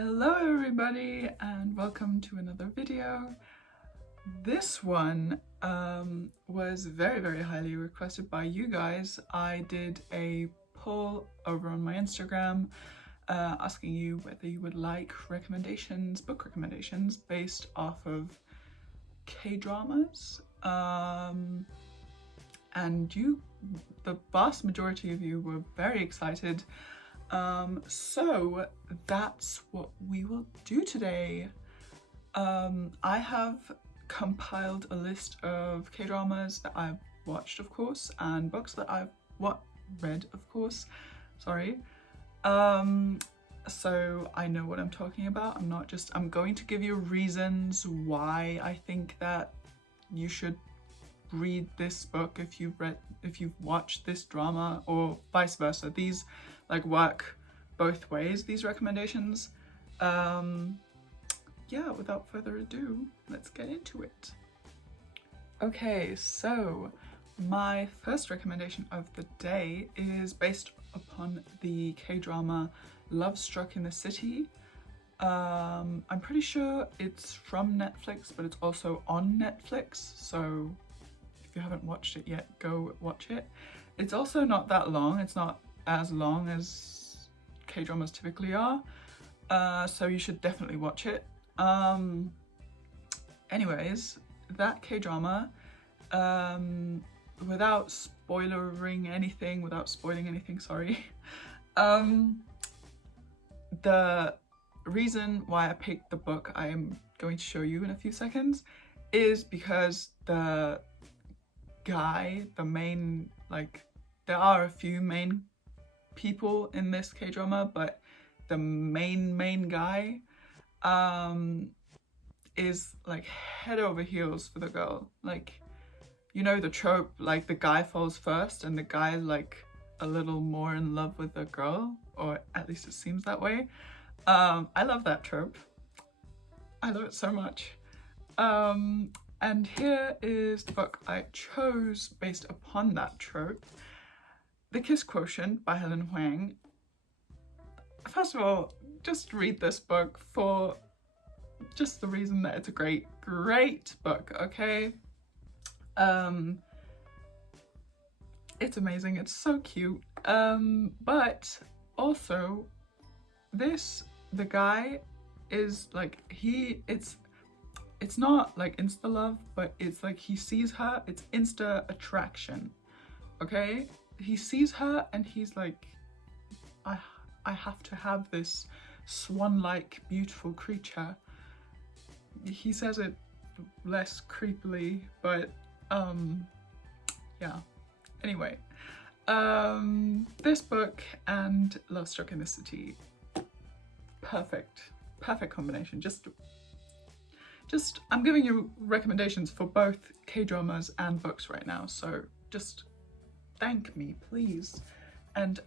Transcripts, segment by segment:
Hello everybody and welcome to another video. This one was very highly requested by you guys. I did a poll over on my Instagram asking you whether you would like recommendations, book recommendations based off of K-dramas. And the vast majority of you were very excited. So that's what we will do today. I have compiled a list of K-dramas that I've watched, of course, and books that I've read, of course. Sorry. So I know what I'm talking about. I'm going to give you reasons why I think that you should read this book if you've watched this drama, or vice versa. These work both ways, these recommendations. Yeah, without further ado, let's get into it. Okay, so my first recommendation of the day is based upon the K-drama Lovestruck in the City. I'm pretty sure it's from Netflix, but it's also on Netflix, so if you haven't watched it yet, go watch it. It's also not that long. It's not as long as K-dramas typically are, so you should definitely watch it. Anyways, that K-drama, without spoiling anything, sorry, the reason why I picked the book I am going to show you in a few seconds is because the guy, there are a few main people in this K-drama, but the main guy is head over heels for the girl. You know the trope, the guy falls first and the guy a little more in love with the girl, or at least it seems that way. I love that trope. I love it so much. And here is the book I chose based upon that trope. The Kiss Quotient by Helen Huang. First of all, just read this book for just the reason that it's a great book, okay? It's amazing, it's so cute. But also, the guy is it's not insta love, but it's he sees her, it's insta attraction, okay? He sees her and he's I have to have this swan-like beautiful creature. He says it less creepily, but yeah. Anyway, this book and Lovestruck in the City, perfect combination. Just I'm giving you recommendations for both K-dramas and books right now, so just thank me, please. And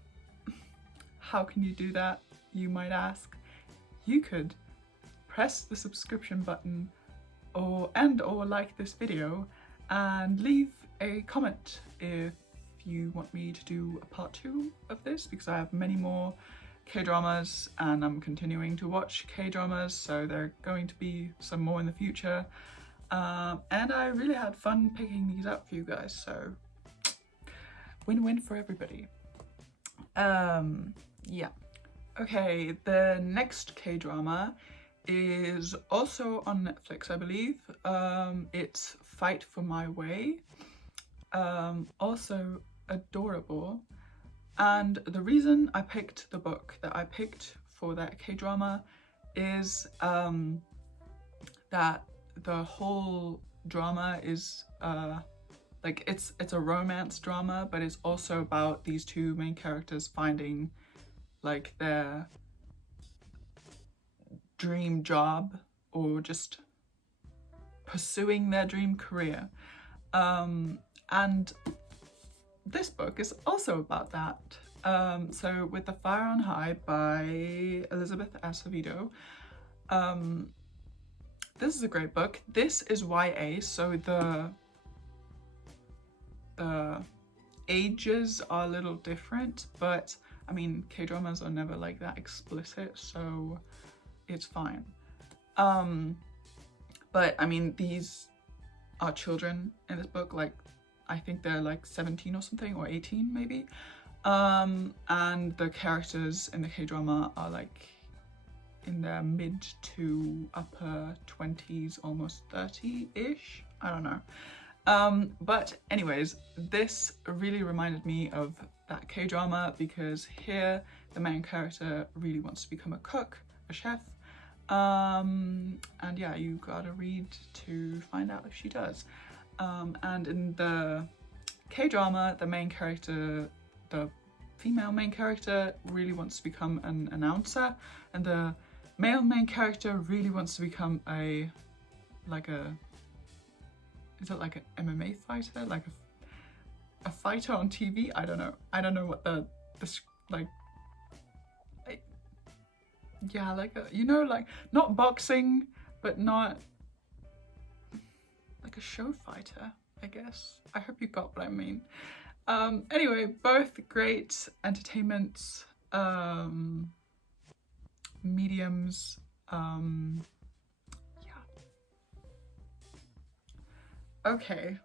how can you do that, you might ask? You could press the subscription button or like this video and leave a comment if you want me to do a part 2 of this, because I have many more K-dramas and I'm continuing to watch K-dramas, so there are going to be some more in the future. And I really had fun picking these out for you guys, so win-win for everybody. Yeah. Okay, the next K-drama is also on Netflix, I believe. It's Fight for My Way. Also adorable. And the reason I picked the book that I picked for that K-drama is that the whole drama is it's a romance drama, but it's also about these two main characters finding their dream job, or just pursuing their dream career. And this book is also about that. So With the Fire on High by Elizabeth Acevedo. This is a great book. This is YA, so the ages are a little different, but I mean, K-dramas are never that explicit, so it's fine. But I mean, these are children in this book, like I think they're like 17 or something, or 18 maybe. And the characters in the K-drama are like in their mid to upper 20s, almost 30-ish, I don't know. But anyways, this really reminded me of that K-drama, because here the main character really wants to become a cook, a chef, and yeah, you gotta read to find out if she does. And in the K-drama, the main character, the female main character, really wants to become an announcer, and the male main character really wants to become is it like an MMA fighter, like a fighter on TV? I don't know what the like, yeah, like a, you know, like not boxing, but not like a show fighter, I guess. I hope you got what I mean. Anyway, both great entertainments, mediums, yeah. Okay,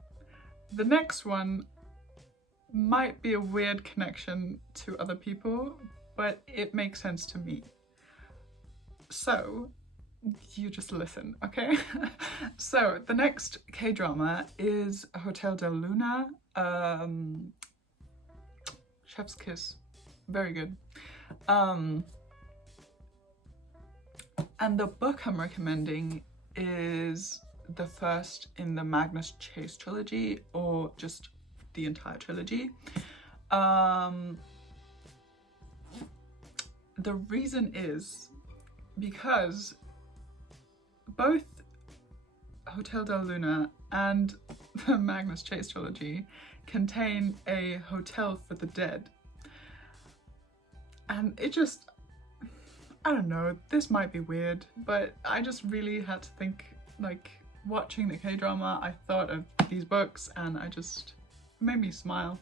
the next one might be a weird connection to other people, but it makes sense to me. So, you just listen, okay? So, the next K-drama is Hotel del Luna. Chef's Kiss. Very good. And the book I'm recommending is the first in the Magnus Chase trilogy, or just the entire trilogy. The reason is because both Hotel del Luna and the Magnus Chase trilogy contain a hotel for the dead. And it just, I don't know, this might be weird, but I just really had to think, like, watching the K-drama, I thought of these books and it made me smile.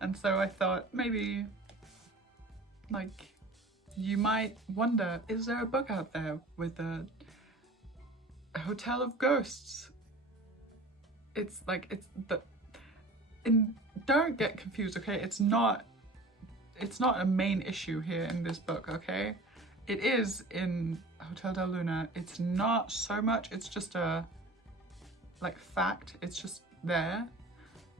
And so I thought maybe, like, you might wonder, is there a book out there with a hotel of ghosts? It's like, don't get confused, okay? It's not a main issue here in this book, okay? It is in Hotel del Luna. It's not so much, it's just a, like, fact. It's just there.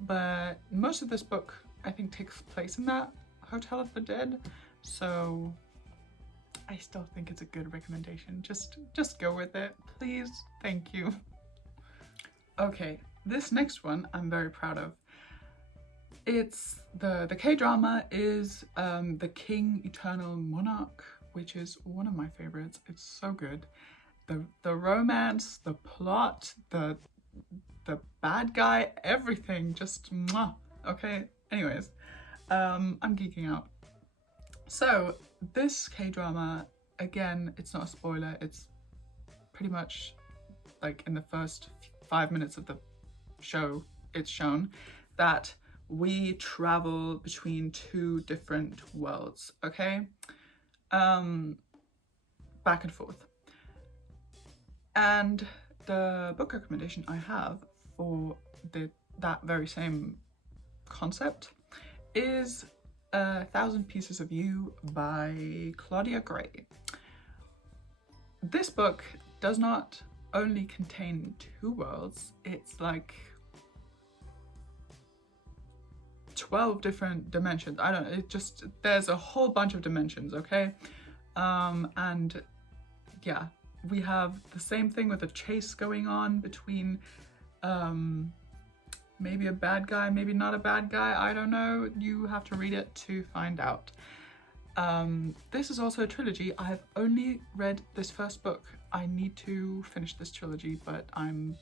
But most of this book, I think, takes place in that Hotel of the Dead. So I still think it's a good recommendation. Just go with it, please. Thank you. Okay, this next one I'm very proud of. It's the K-drama is The King Eternal Monarch, which is one of my favorites. It's so good. The romance, the plot, the bad guy, everything, just mwah. Okay, anyways, I'm geeking out. So this K-drama, again, it's not a spoiler, it's pretty much like in the first 5 minutes of the show, it's shown that we travel between two different worlds, okay? Back and forth. And the book recommendation I have for that very same concept is 1,000 Pieces of You by Claudia Gray. This book does not only contain two worlds, it's like 12 different dimensions. I don't know, there's a whole bunch of dimensions, okay? And yeah, we have the same thing with a chase going on between maybe a bad guy, maybe not a bad guy, I don't know. You have to read it to find out. This is also a trilogy. I have only read this first book. I need to finish this trilogy, but I'm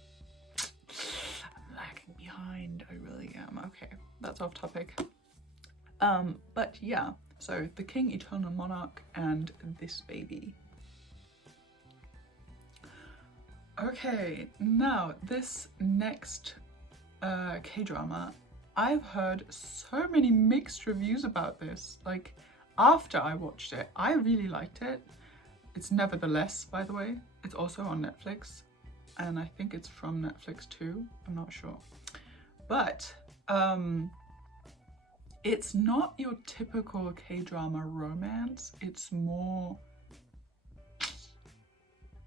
lagging behind. I really am. Okay, that's off topic. But yeah, so The King Eternal Monarch and this baby. Okay, now this next K-drama, I've heard so many mixed reviews about this. Like, after I watched it, I really liked it. It's Nevertheless, by the way. It's also on Netflix, and I think it's from Netflix too. I'm not sure. But it's not your typical K-drama romance. It's more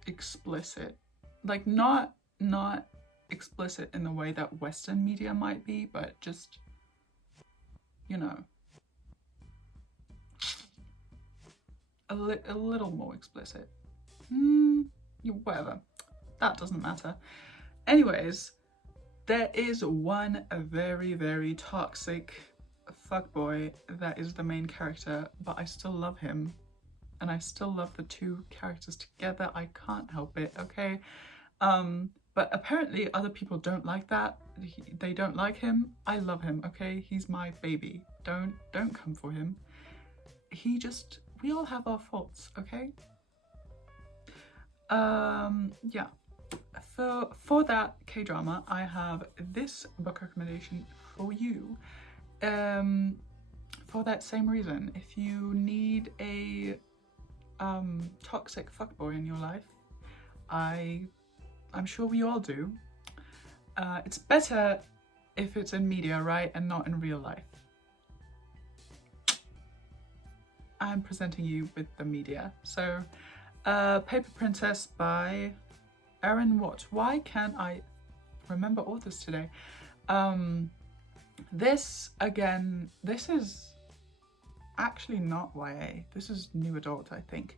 explicit. Like not explicit in the way that Western media might be, but just, you know, a little more explicit. Whatever. That doesn't matter. Anyways, there is one very, very toxic fuckboy that is the main character, but I still love him. And I still love the two characters together. I can't help it, okay? But apparently other people don't like that. They don't like him. I love him, okay? He's my baby. Don't come for him. We all have our faults, okay? Yeah. For that K-drama, I have this book recommendation for you. For that same reason, if you need a toxic fuckboy in your life, I'm sure we all do. It's better if it's in media, right, and not in real life. I'm presenting you with the media. So, Paper Princess by Erin Watt. Why can't I remember authors today? This is actually not YA. This is new adult, I think.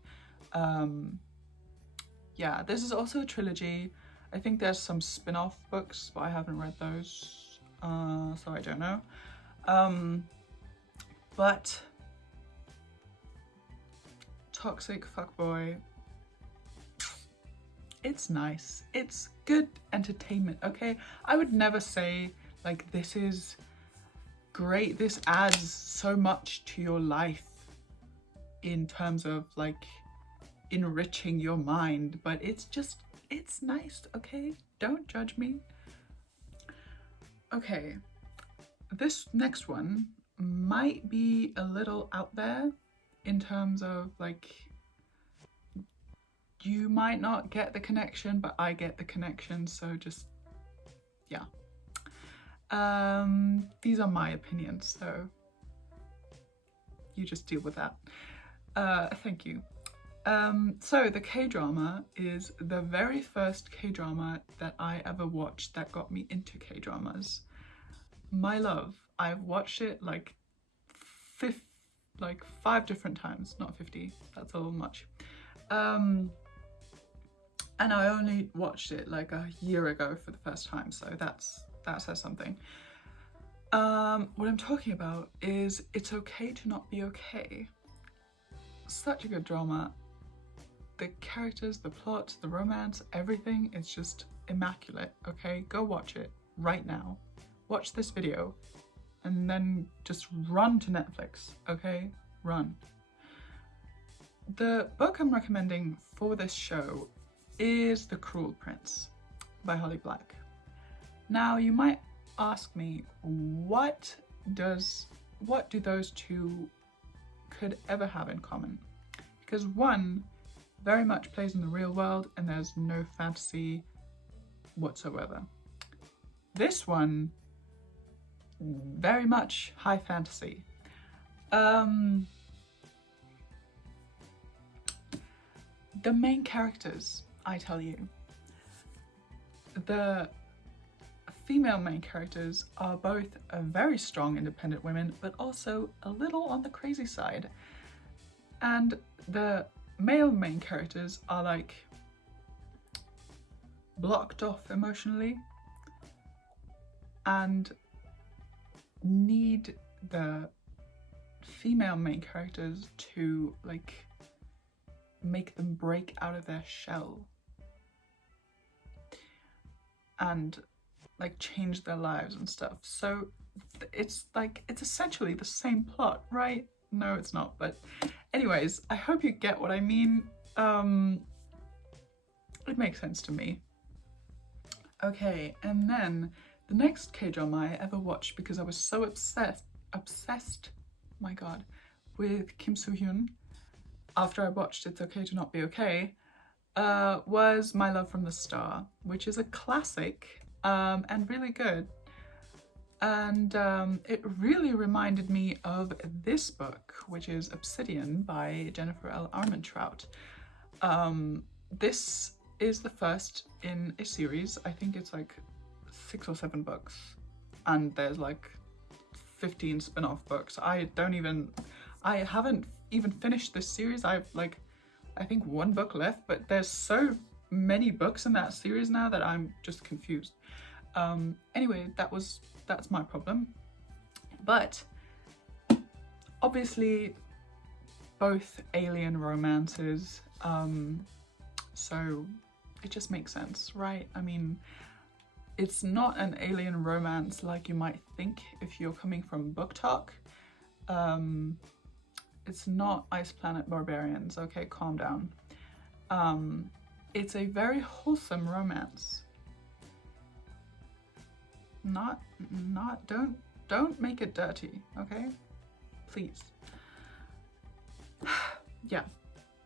Yeah, this is also a trilogy. I think there's some spin-off books, but I haven't read those, so I don't know. But toxic fuckboy, it's nice. It's good entertainment, okay? I would never say, like, this is great, this adds so much to your life in terms of, like, enriching your mind, but it's nice, okay? Don't judge me. Okay, this next one might be a little out there in terms of, like, you might not get the connection, but I get the connection, so just, yeah. These are my opinions, so you just deal with that. Thank you. So the K-drama is the very first K-drama that I ever watched that got me into K-dramas. My love, I've watched it like 5 different times, not 50, that's a little much. And I only watched it like a year ago for the first time, so that says something. What I'm talking about is It's Okay to Not Be Okay. Such a good drama. The characters, the plot, the romance, everything, it's just immaculate, okay? Go watch it right now. Watch this video and then just run to Netflix, okay? Run. The book I'm recommending for this show is The Cruel Prince by Holly Black. Now you might ask me, what do those two could ever have in common? Because one very much plays in the real world and there's no fantasy whatsoever. This one, very much high fantasy. The main characters, I tell you, the female main characters are both very strong, independent women, but also a little on the crazy side. And the male main characters are like blocked off emotionally and need the female main characters to like make them break out of their shell and like change their lives and stuff. So it's essentially the same plot, right? No, it's not, but anyways, I hope you get what I mean. It makes sense to me. Okay, and then the next K-drama I ever watched, because I was so obsessed, my god, with Kim Soo-hyun, after I watched It's Okay to Not Be Okay, was My Love from the Star, which is a classic and really good. And it really reminded me of this book, which is Obsidian by Jennifer L. Armentrout. This is the first in a series. I think it's like 6 or 7 books, and there's like 15 spin-off books. I haven't even finished this series. I've like, I think 1 book left, but there's so many books in that series now that I'm just confused. Anyway, that's my problem. But obviously both alien romances, so it just makes sense, right? I mean, it's not an alien romance like you might think if you're coming from Book Talk. It's not Ice Planet Barbarians, okay, calm down. It's a very wholesome romance. Don't make it dirty, okay? Please. Yeah,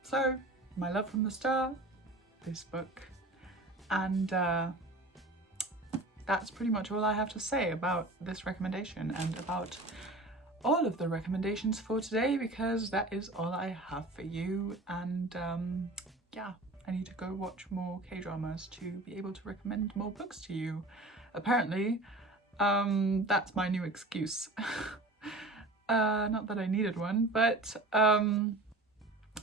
so My Love from the Star, this book, and that's pretty much all I have to say about this recommendation and about all of the recommendations for today, because that is all I have for you. And yeah, I need to go watch more K-dramas to be able to recommend more books to you. Apparently, that's my new excuse. Not that I needed one, but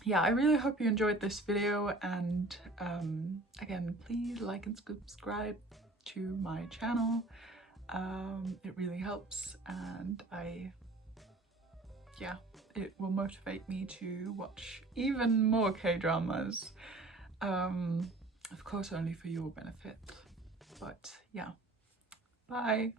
yeah, I really hope you enjoyed this video, and again, please like and subscribe to my channel. It really helps, and it will motivate me to watch even more K-dramas. Of course, only for your benefit, but yeah. Bye.